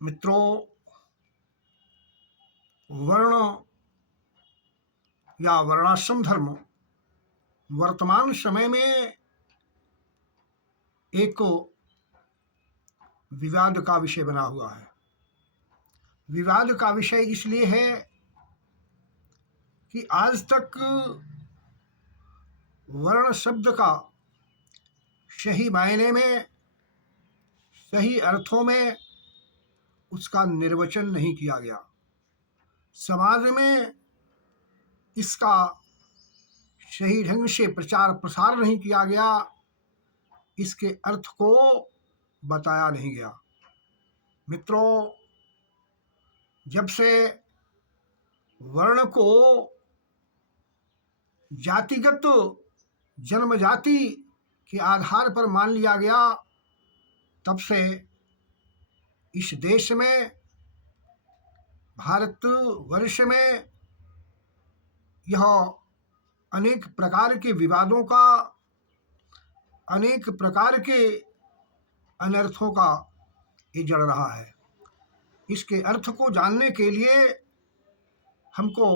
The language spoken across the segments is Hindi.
मित्रों, वर्ण या वर्णाश्रम धर्म वर्तमान समय में एक विवाद का विषय बना हुआ है। विवाद का विषय इसलिए है कि आज तक वर्ण शब्द का सही मायने में, सही अर्थों में उसका निर्वचन नहीं किया गया। समाज में इसका सही ढंग से प्रचार प्रसार नहीं किया गया, इसके अर्थ को बताया नहीं गया। मित्रों, जब से वर्ण को जातिगत जन्म जाति के आधार पर मान लिया गया, तब से इस देश में, भारतवर्ष में यह अनेक प्रकार के विवादों का, अनेक प्रकार के अनर्थों का ये जड़ रहा है। इसके अर्थ को जानने के लिए हमको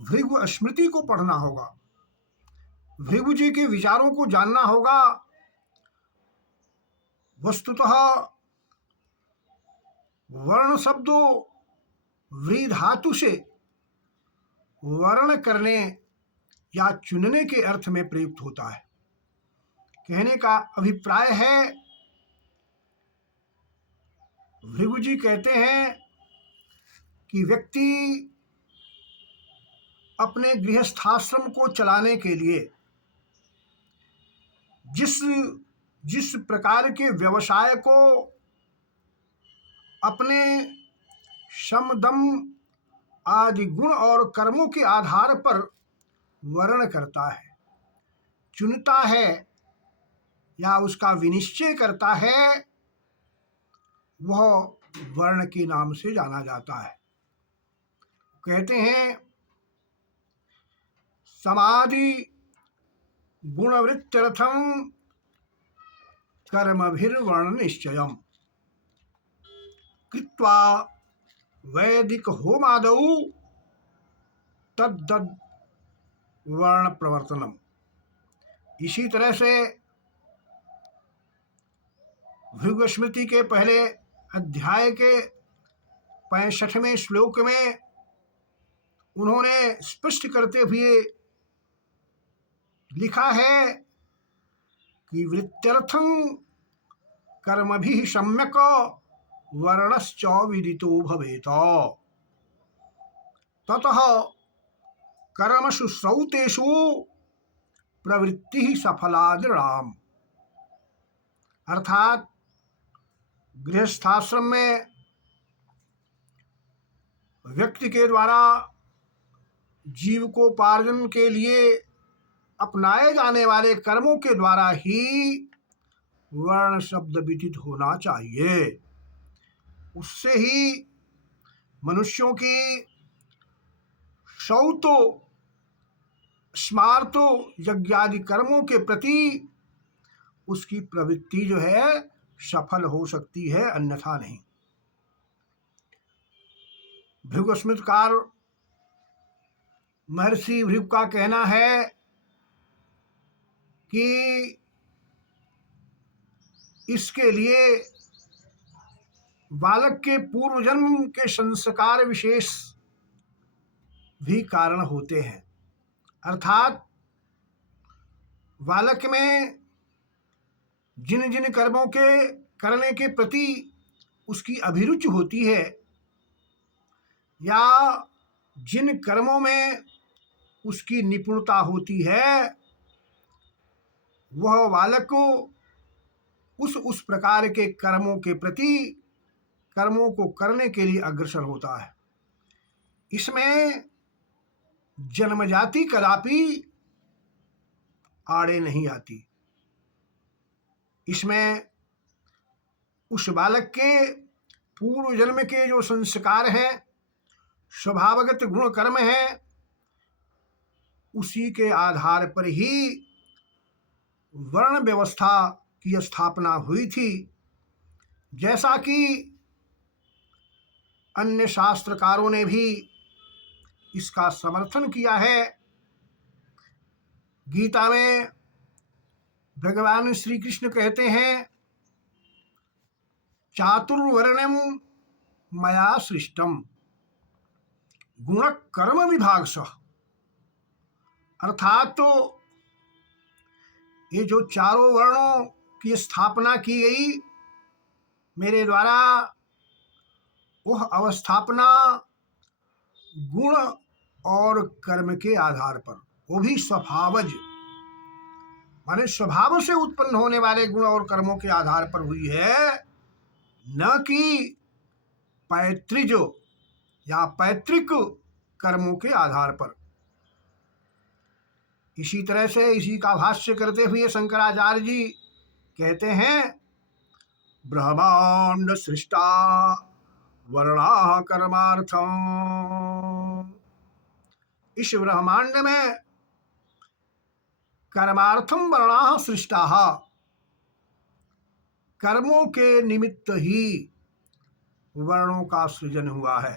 भृगु स्मृति को पढ़ना होगा, भृगु जी के विचारों को जानना होगा। वस्तुतः वर्ण शब्द व्री धातु से वर्ण करने या चुनने के अर्थ में प्रयुक्त होता है। कहने का अभिप्राय है, भृगु जी कहते हैं कि व्यक्ति अपने गृहस्थाश्रम को चलाने के लिए जिस प्रकार के व्यवसाय को अपने श्रम दम आदि गुण और कर्मों के आधार पर वर्ण करता है, चुनता है या उसका विनिश्चय करता है, वह वर्ण के नाम से जाना जाता है। कहते हैं, समाधि गुणवृत्त्यर्थम कर्मभिर्वर्ण निश्चयम् कृत्वा वैदिक होमादौ तद्दद वर्ण प्रवर्तनम। इसी तरह से भृगु स्मृति के पहले अध्याय के 65वें श्लोक में उन्होंने स्पष्ट करते हुए लिखा है कि वृत्त्यर्थं कर्मभिः सम्यक् वर्णश्च विदितो भवेत् ततः कर्मसु श्रौतेषु प्रवृत्तिः सफला दृढाम्। अर्थात गृहस्थाश्रम में व्यक्ति के द्वारा जीविकोपार्जन के लिए अपनाए जाने वाले कर्मों के द्वारा ही वर्ण शब्द विदित होना चाहिए। उससे ही मनुष्यों की श्रौतो स्मार्तो यज्ञादि कर्मों के प्रति उसकी प्रवृत्ति जो है सफल हो सकती है, अन्यथा नहीं। भृगु स्मृतिकार महर्षि भृगु का कहना है कि इसके लिए बालक के पूर्व जन्म के संस्कार विशेष भी कारण होते हैं। अर्थात बालक में जिन जिन कर्मों के करने के प्रति उसकी अभिरुचि होती है, या जिन कर्मों में उसकी निपुणता होती है, वह बालक को उस प्रकार के कर्मों के प्रति, कर्मों को करने के लिए अग्रसर होता है। इसमें जन्मजाति कदापि आड़े नहीं आती। इसमें उस बालक के पूर्व जन्म के जो संस्कार हैं, स्वभावगत गुण कर्म हैं, उसी के आधार पर ही वर्ण व्यवस्था की स्थापना हुई थी। जैसा कि अन्य शास्त्रकारों ने भी इसका समर्थन किया है। गीता में भगवान श्री कृष्ण कहते हैं, चातुर्वर्ण्यम मया सृष्टम गुण कर्म विभाग सह। अर्थात तो ये जो चारों वर्णों की स्थापना की गई मेरे द्वारा, वह अवस्थापना गुण और कर्म के आधार पर, वो भी स्वभावज, माने स्वभाव से उत्पन्न होने वाले गुण और कर्मों के आधार पर हुई है, न कि पैतृज या पैतृक कर्मों के आधार पर। इसी तरह से इसी का भाष्य करते हुए शंकराचार्य जी कहते हैं, ब्रह्मांड सृष्टा वर्णा कर्मार्थम। इस ब्रह्मांड में कर्मार्थम वर्णा सृष्टा, कर्मों के निमित्त ही वर्णों का सृजन हुआ है।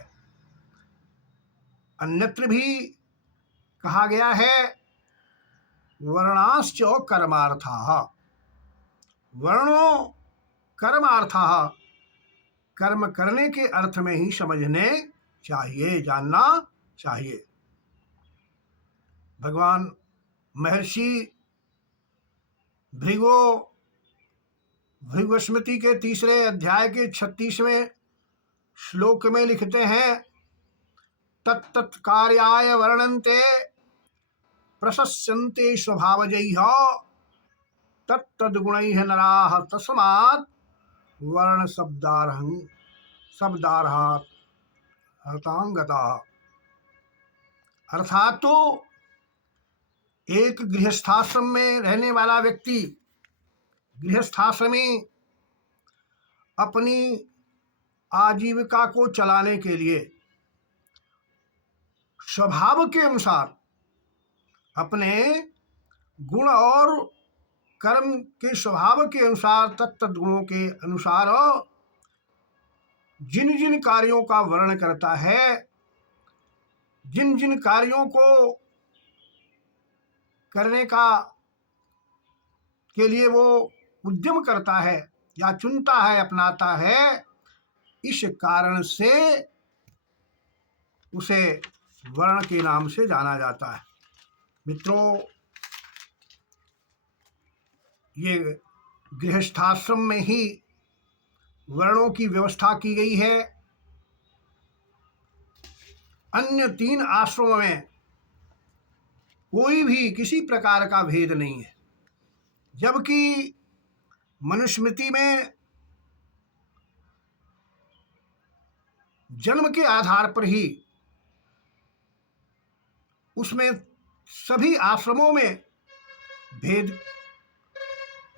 अन्यत्र भी कहा गया है, वर्णाश्च कर्मार्थाः, वर्णों कर्मार्थाः, कर्म करने के अर्थ में ही समझने चाहिए, जानना चाहिए। भगवान महर्षि भृगुस्मृति के 3 अध्याय के 36वें श्लोक में लिखते हैं, तत्तत् कार्याय वर्णन्ते प्रशस्यन्ते स्वभावजैः तत्तद्गुणैः नराः तस्मात् वर्ण शब्दार्हात् हतांगताः। अर्थात तो एक गृहस्थाश्रम में रहने वाला व्यक्ति, गृहस्थाश्रमी, अपनी आजीविका को चलाने के लिए स्वभाव के अनुसार, अपने गुण और कर्म के स्वभाव के अनुसार, तत्तद्गुणों के अनुसार जिन जिन कार्यों का वर्णन करता है, जिन जिन कार्यों को करने के लिए वो उद्यम करता है या चुनता है, अपनाता है, इस कारण से उसे वर्ण के नाम से जाना जाता है। मित्रों, ये गृहस्थाश्रम में ही वर्णों की व्यवस्था की गई है। अन्य 3 आश्रमों में कोई भी किसी प्रकार का भेद नहीं है, जबकि मनुस्मृति में जन्म के आधार पर ही उसमें सभी आश्रमों में भेद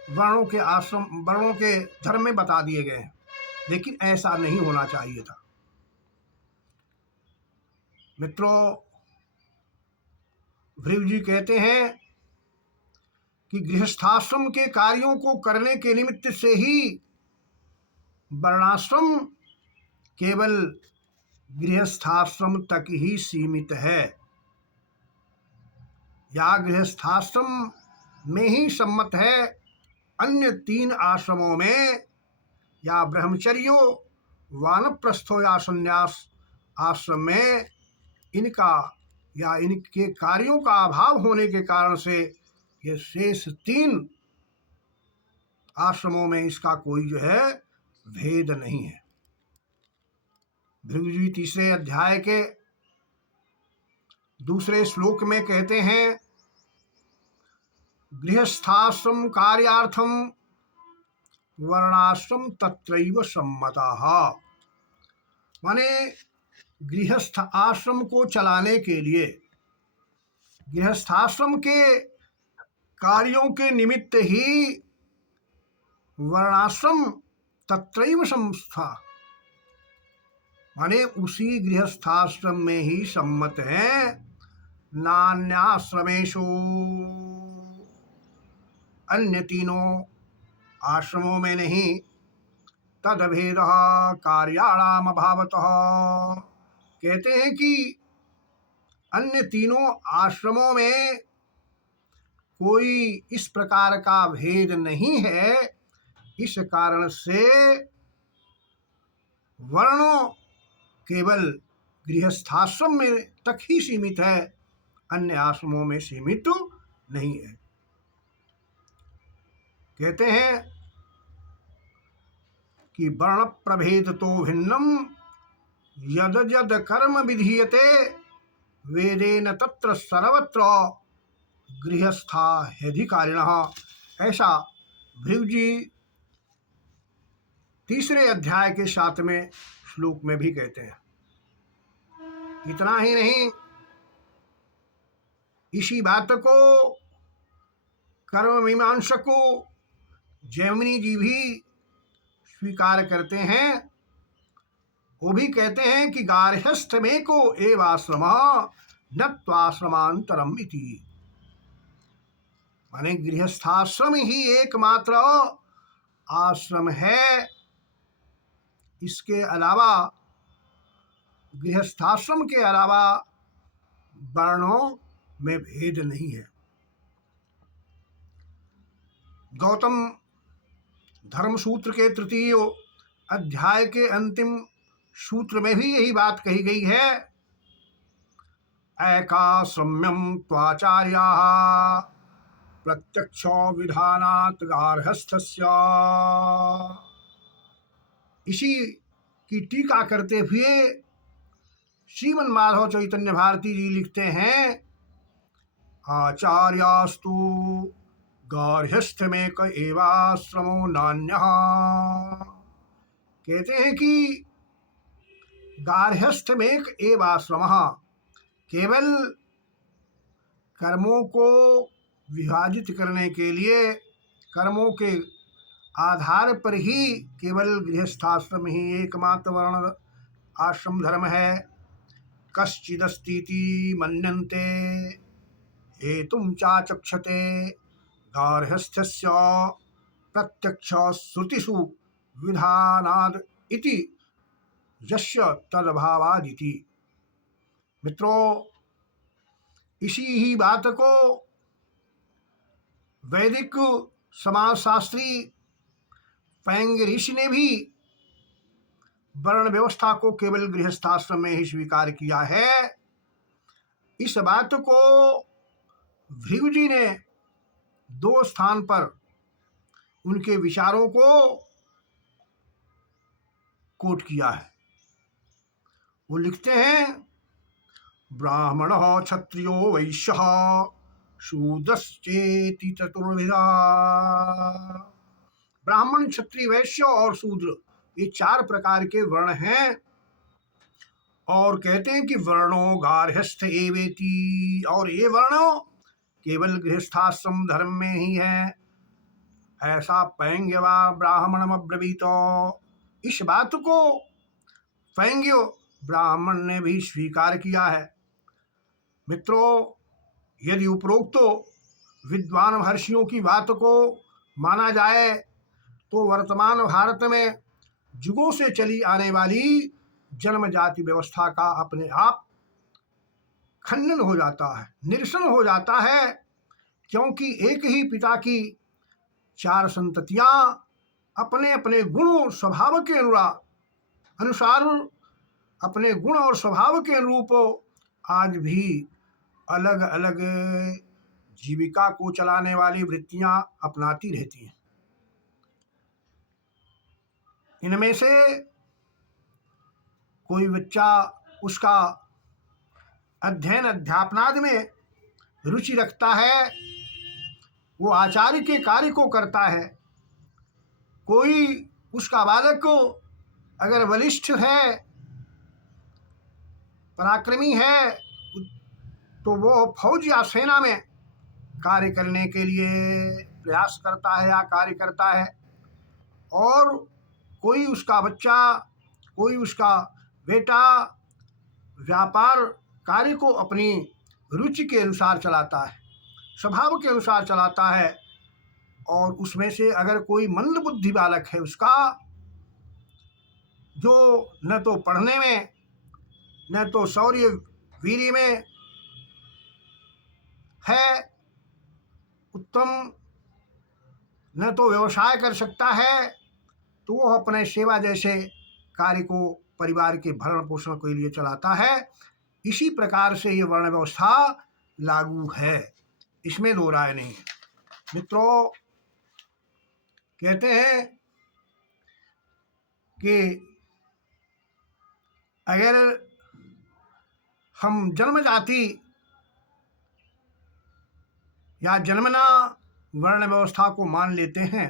वर्णों के धर्म में बता दिए गए हैं, लेकिन ऐसा नहीं होना चाहिए था। मित्रों, भृगु जी कहते हैं कि गृहस्थाश्रम के कार्यों को करने के निमित्त से ही वर्णाश्रम केवल गृहस्थाश्रम तक ही सीमित है, या गृहस्थाश्रम में ही सम्मत है। अन्य 3 आश्रमों में या ब्रह्मचर्यो, वानप्रस्थो या संन्यास आश्रम में इनका या इनके कार्यों का अभाव होने के कारण से ये शेष 3 आश्रमों में इसका कोई जो है भेद नहीं है। भृगु जी 3 अध्याय के 2 श्लोक में कहते हैं, गृहस्थाश्रम कार्यार्थम वर्णाश्रम तत्रैव सम्मताः। माने गृहस्थ आश्रम को चलाने के लिए, गृहस्थाश्रम के कार्यों के निमित्त ही वर्णाश्रम तत्रैव संस्था, माने उसी गृहस्थाश्रम में ही सम्मत है। नान्याश्रमेषु, अन्य 3 आश्रमों में नहीं। तदभेदः कार्याणाम अभावतः। कहते हैं कि अन्य तीनों आश्रमों में कोई इस प्रकार का भेद नहीं है, इस कारण से वर्णों केवल गृहस्थाश्रम में तक ही सीमित है, अन्य आश्रमों में सीमित नहीं है। कहते हैं कि वर्ण प्रभेद तो भिन्नम यद यद कर्म विधीयते वेदेन तत्र सर्वत्र गृहस्था ह्यधिकारिणः। ऐसा भृगु तीसरे अध्याय के 7वें श्लोक में भी कहते हैं। इतना ही नहीं, इसी बात को कर्म मीमांसक को जैमिनी जी भी स्वीकार करते हैं। वो भी कहते हैं कि गार्हस्थ में को एव आश्रम न त्वाश्रमांतरम इति, माने गृहस्थाश्रम ही एकमात्र आश्रम है, इसके अलावा गृहस्थाश्रम के अलावा वर्णों में भेद नहीं है। गौतम धर्म सूत्र के 3 अध्याय के अंतिम सूत्र में भी यही बात कही गई है। ऐकाश्रम्यम त्वाचार्याः प्रत्यक्ष विधानात् गार्हस्थस्य। इसी की टीका करते हुए श्रीमन माधव चैतन्य भारती जी लिखते हैं, आचार्यास्तु गार्हस्थ में क एवाश्रमो नान्यः। कहते हैं कि गार्हस्थ में एवाश्रमः, केवल कर्मों को विभाजित करने के लिए कर्मों के आधार पर ही केवल गृहस्थाश्रम ही एकमात्र वर्ण आश्रम धर्म है। कश्चिदस्तीति मन्यन्ते हेतुं चाचक्षते गार्हस्थ्यस्य प्रत्यक्ष श्रुतिषु विधानाद् इति यस्य तदभावादिति। मित्रों, इसी ही बात को वैदिक समाजशास्त्री फैंग ऋषि ने भी वर्ण व्यवस्था को केवल गृहस्थाश्रम में ही स्वीकार किया है। इस बात को भृगु जी ने 2 स्थान पर उनके विचारों को कोट किया है। वो लिखते हैं, ब्राह्मणः क्षत्रियो वैश्यः शूद्रश्चेति चतुर्विधा। ब्राह्मण, क्षत्रिय, वैश्य और शूद्र, ये 4 प्रकार के वर्ण हैं। और कहते हैं कि वर्णो गार्हस्थ एवेति, और ये वर्ण केवल गृहस्थाश्रम धर्म में ही है, ऐसा पैंग्यवा ब्राह्मणम अब्रवीत। इस बात को पैंग्य ब्राह्मण ने भी स्वीकार किया है। मित्रों, यदि उपरोक्त विद्वान महर्षियों की बात को माना जाए तो वर्तमान भारत में युगों से चली आने वाली जन्म जाति व्यवस्था का अपने आप खंडन हो जाता है, निरसन हो जाता है, क्योंकि एक ही पिता की 4 संततियां अपने अपने गुण स्वभाव के अनुसार अपने गुण और स्वभाव के अनुरूप आज भी अलग अलग जीविका को चलाने वाली वृत्तियां अपनाती रहती हैं। इनमें से कोई बच्चा उसका अध्ययन अध्यापनाद में रुचि रखता है, वो आचार्य के कार्य को करता है। कोई उसका बालक को अगर बलिष्ठ है, पराक्रमी है, तो वो फौज या सेना में कार्य करने के लिए प्रयास करता है या कार्य करता है। और कोई उसका बच्चा, कोई उसका बेटा व्यापार कार्य को अपनी रुचि के अनुसार चलाता है, स्वभाव के अनुसार चलाता है। और उसमें से अगर कोई मंद बुद्धि बालक है उसका, जो न तो पढ़ने में, न तो शौर्य वीर्य में है उत्तम, न तो व्यवसाय कर सकता है, तो वो अपने सेवा जैसे कार्य को परिवार के भरण पोषण के लिए चलाता है। इसी प्रकार से ये वर्ण व्यवस्था लागू है, इसमें दो राय नहीं है। मित्रों, कहते हैं कि अगर हम जन्म जाति या जन्मना वर्ण व्यवस्था को मान लेते हैं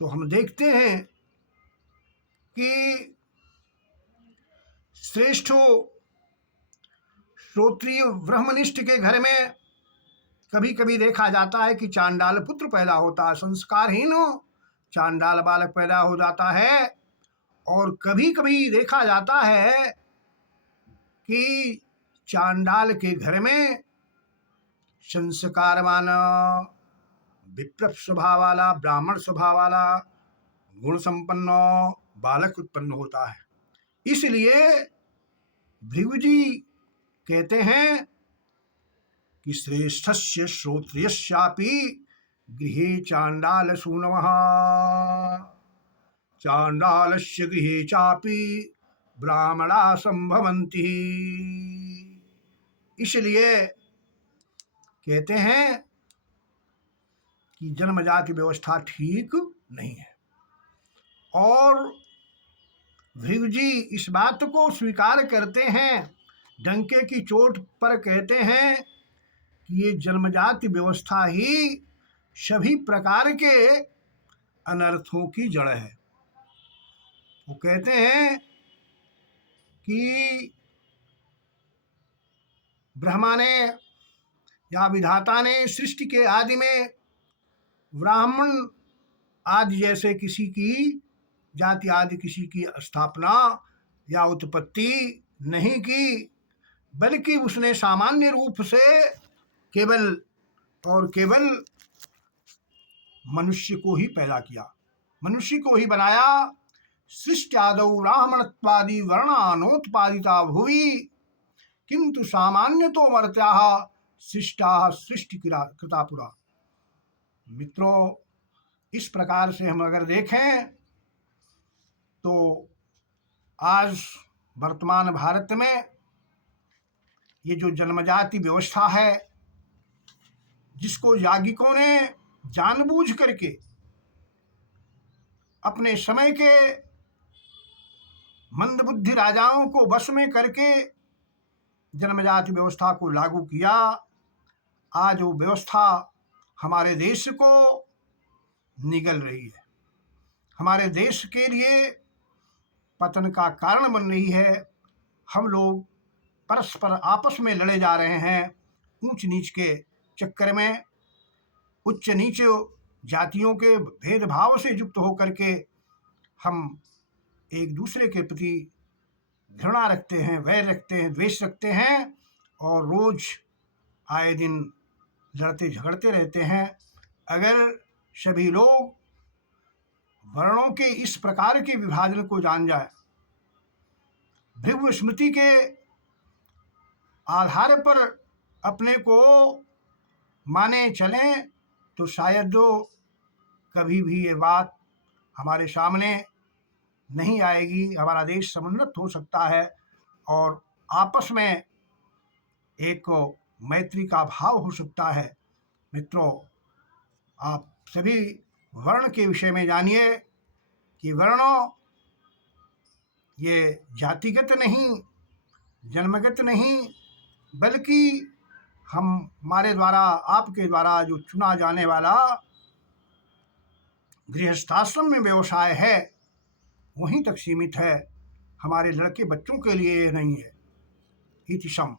तो हम देखते हैं कि श्रेष्ठ श्रोत्रिय ब्रह्मनिष्ठ के घर में कभी कभी देखा जाता है कि चांडाल पुत्र पैदा होता है, संस्कारहीन चांडाल बालक पैदा हो जाता है। और कभी कभी देखा जाता है कि चांडाल के घर में संस्कारवान विप्र स्वभाव वाला, ब्राह्मण स्वभाव वाला, गुण संपन्न बालक उत्पन्न होता है। इसलिए भृगु जी कहते हैं कि श्रेष्ठस्य श्रोत्रियस्यापि गृहे चांडाल सूनवः, चांडालस्य गृहे चापि ब्राह्मणा संभवन्ति। इसलिए कहते हैं कि जन्मजाति व्यवस्था ठीक नहीं है। और भृगु जी इस बात को स्वीकार करते हैं, डंके की चोट पर कहते हैं कि ये जन्मजाति व्यवस्था ही सभी प्रकार के अनर्थों की जड़ है। वो कहते हैं कि ब्रह्मा ने या विधाता ने सृष्टि के आदि में ब्राह्मण आदि जैसे किसी की जाति आदि किसी की स्थापना या उत्पत्ति नहीं की, बल्कि उसने सामान्य रूप से केवल और केवल मनुष्य को ही पैदा किया, मनुष्य को ही बनाया। सृष्ट्यादौ ब्राह्मणत्वादि वर्णानोत्पादिता भुवि किंतु सामान्य तो मर्त्याः सृष्टाः सृष्टि कृता पुरा। मित्रों, इस प्रकार से हम अगर देखें तो आज वर्तमान भारत में ये जो जन्मजाति व्यवस्था है, जिसको याज्ञिकों ने जानबूझ करके अपने समय के मंदबुद्धि राजाओं को वश में करके जन्मजाति व्यवस्था को लागू किया, आज वो व्यवस्था हमारे देश को निगल रही है, हमारे देश के लिए पतन का कारण बन रही है। हम लोग परस्पर आपस में लड़े जा रहे हैं, ऊंच नीच के चक्कर में, उच्च नीच जातियों के भेदभाव से युक्त होकर के हम एक दूसरे के प्रति घृणा रखते हैं, वैर रखते हैं, द्वेष रखते हैं और रोज आए दिन लड़ते झगड़ते रहते हैं। अगर सभी लोग वर्णों के इस प्रकार के विभाजन को जान जाए, भृगु स्मृति के आधार पर अपने को माने चलें, तो शायद जो कभी भी ये बात हमारे सामने नहीं आएगी, हमारा देश समुन्नत हो सकता है और आपस में एक मैत्री का भाव हो सकता है। मित्रों, आप सभी वर्ण के विषय में जानिए कि वर्णों ये जातिगत नहीं, जन्मगत नहीं, बल्कि हमारे द्वारा, आपके द्वारा जो चुना जाने वाला गृहस्थाश्रम में व्यवसाय है वहीं तक सीमित है, हमारे लड़के बच्चों के लिए नहीं है। इति सम।